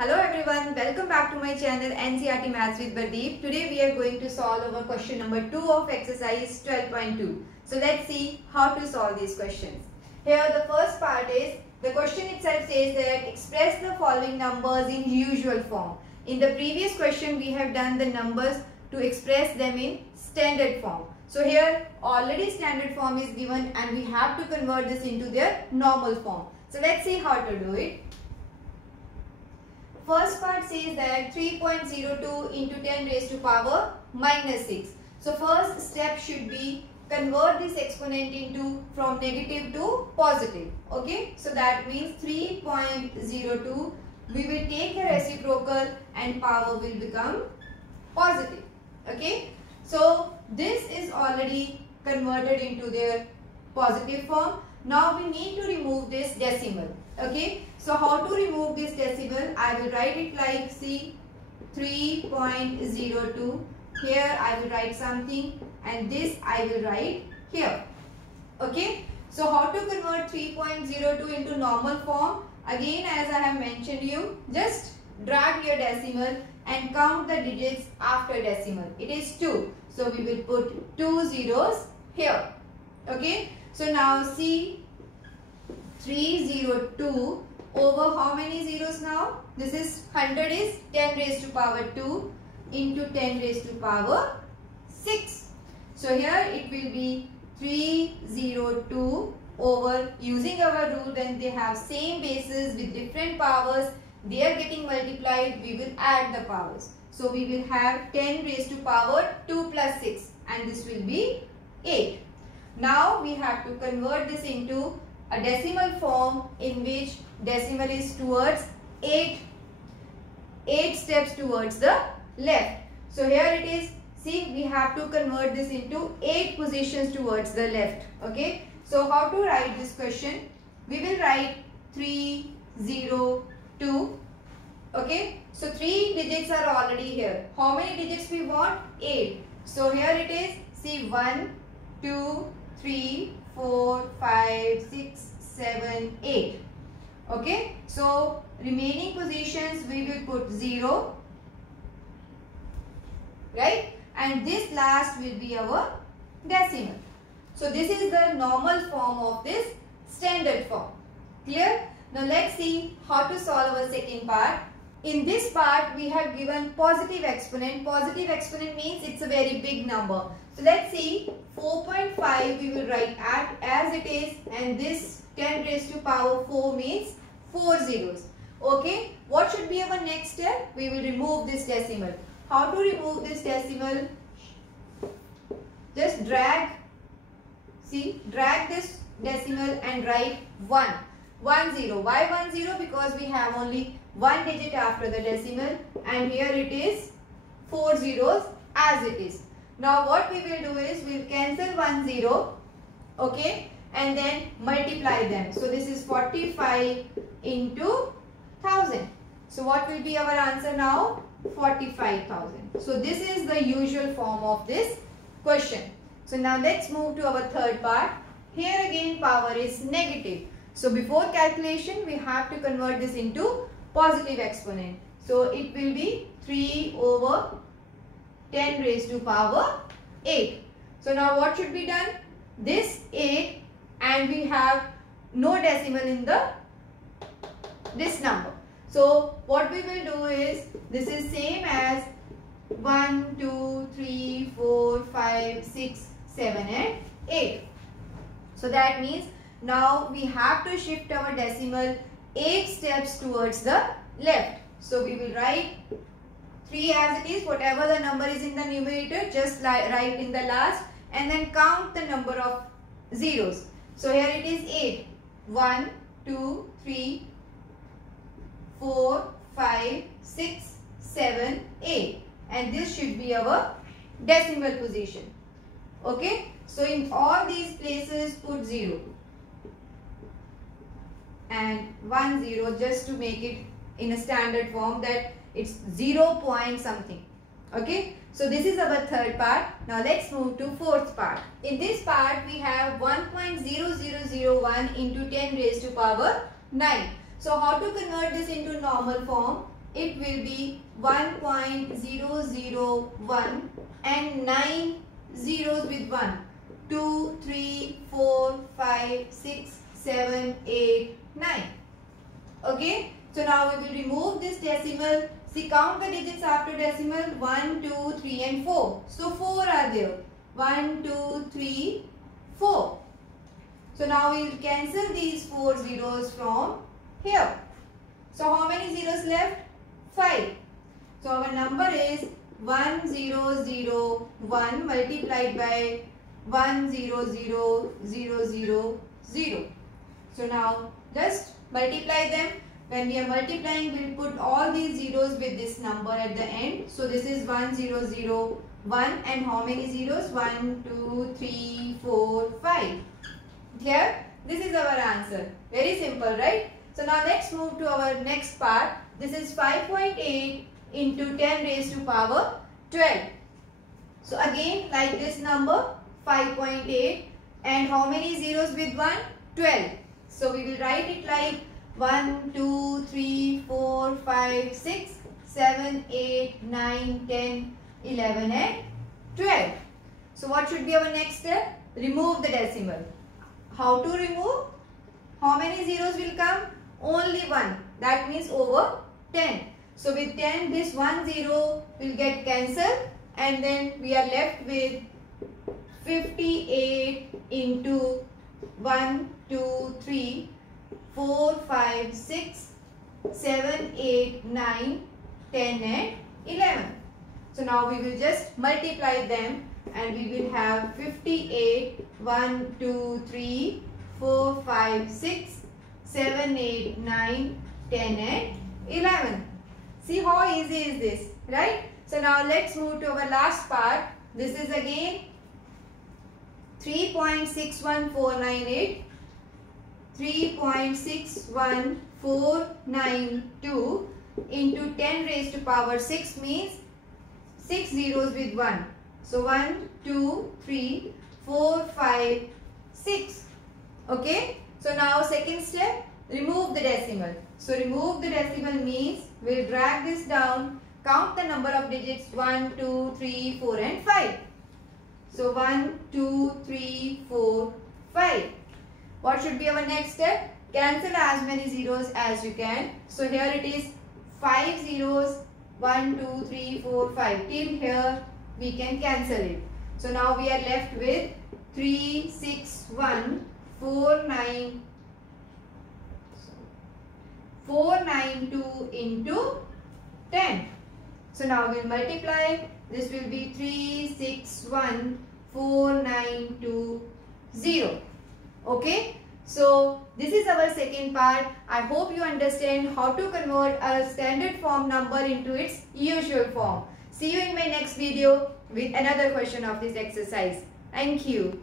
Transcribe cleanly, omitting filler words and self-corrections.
Hello everyone, welcome back to my channel NCERT Maths with Bardeep. Today we are going to solve our question number 2 of exercise 12.2. So let's see how to solve these questions. Here the first part is, the question itself says that express the following numbers in usual form. In the previous question we have done the numbers to express them in standard form. So here already standard form is given and we have to convert this into their normal form. So let's see how to do it. First part says that 3.02 into 10 raised to power minus 6. So first step should be convert this exponent into from negative to positive. Okay. So that means 3.02. We will take the reciprocal and power will become positive. Okay. So this is already converted into their positive form. Now we need to remove this decimal. Okay, so how to remove this decimal? I will write it like, see, 3.02. Here I will write something and this I will write here. Okay, so how to convert 3.02 into normal form? Again, as I have mentioned you, just drag your decimal and count the digits after decimal. It is 2. So we will put 2 zeros here. Okay, so now see, 302 over how many zeros now? This is 100 is 10 raised to power 2 into 10 raised to power 6. So here it will be 302 over, using our rule, when they have same bases with different powers, they are getting multiplied, we will add the powers. So we will have 10 raised to power 2 plus 6 and this will be 8. Now we have to convert this into a decimal form in which decimal is towards 8 steps towards the left. So here it is, see, we have to convert this into 8 positions towards the left. Okay, so how to write this question? We will write 302. Okay, so 3 digits are already here. How many digits we want? 8. So here it is, see, 1, 2, 3, 4, 5, 6, 7, 8. Okay, so remaining positions we will put 0, right? And this last will be our decimal. So this is the normal form of this standard form. Clear? Now let's see how to solve our second part. In this part we have given positive exponent. Positive exponent means it's a very big number. So let's see, 4.5 we will write as it is, and this 10 raised to power 4 means 4 zeros. Okay, what should be our next step? We will remove this decimal. How to remove this decimal? Just drag, see, drag this decimal and write 1. 1 0. Why 1 0? Because we have only one digit after the decimal and here it is 4 zeros as it is. Now what we will do is we will cancel 1 0, okay, and then multiply them. So this is 45 into 1000. So what will be our answer now? 45,000. So this is the usual form of this question. So now let's move to our third part. Here again power is negative. So before calculation we have to convert this into positive exponent. So it will be 3 over 10 raised to power 8. So now what should be done? This 8 and we have no decimal in this number. So what we will do is, this is same as 1, 2, 3, 4, 5, 6, 7 and 8. So that means now we have to shift our decimal 8 steps towards the left. So we will write 3 as it is, whatever the number is in the numerator, just write in the last and then count the number of zeros. So here it is 8. 1, 2, 3, 4, 5, 6, 7, 8. And this should be our decimal position. Okay. So in all these places put 0. And 1 0 just to make it in a standard form that it's 0 point something. Okay, so this is our third part. Now let's move to fourth part. In this part we have 1.0001 into 10 raised to power 9. So how to convert this into normal form? it will be 1.001 and 9 zeros with 1. 2, 3, 4, 5, 6, 7, 8, 9. Okay. So now we will remove this decimal. See, count the digits after decimal. 1, 2, 3 and 4. So 4 are there. 1, 2, 3, 4. So now we will cancel these 4 zeros from here. So how many zeros left? 5. So our number is 1001 multiplied by 100,000. So now just multiply them. When we are multiplying, we will put all these zeros with this number at the end. So this is 1001 and how many zeros? 1, 2, 3, 4, 5. Here, this is our answer. Very simple, right? So now let's move to our next part. This is 5.8 into 10 raised to power 12. So again, like this number, 5.8 and how many zeros with 1? 12. So we will write it like 1, 2, 3, 4, 5, 6, 7, 8, 9, 10, 11 and 12. So what should be our next step? Remove the decimal. How to remove? How many zeros will come? Only 1. That means over 10. So with 10, this 1 0 will get cancelled and then we are left with 58 into 1, 2, 3, 4, 5, 6, 7, 8, 9, 10 and 11. So now we will just multiply them and we will have 58, 1, 2, 3, 4, 5, 6, 7, 8, 9, 10 and 11. See how easy is this, right? So now let's move to our last part. This is again 3.61498, 3.61492 into 10 raised to power 6 means 6 zeros with 1. So 1, 2, 3, 4, 5, 6. Okay. So now second step, remove the decimal. So remove the decimal means we'll drag this down, count the number of digits 1, 2, 3, 4 and 5. So 1, 2, 3, 4, 5. What should be our next step? Cancel as many zeros as you can. So here it is 5 zeros, 1, 2, 3, 4, 5. Till here we can cancel it. So now we are left with 3, 6, 1, 4, 9, 492 into 10. So now we'll multiply. This will be 361492. Okay. So this is our second part. I hope you understand how to convert a standard form number into its usual form. See you in my next video with another question of this exercise. Thank you.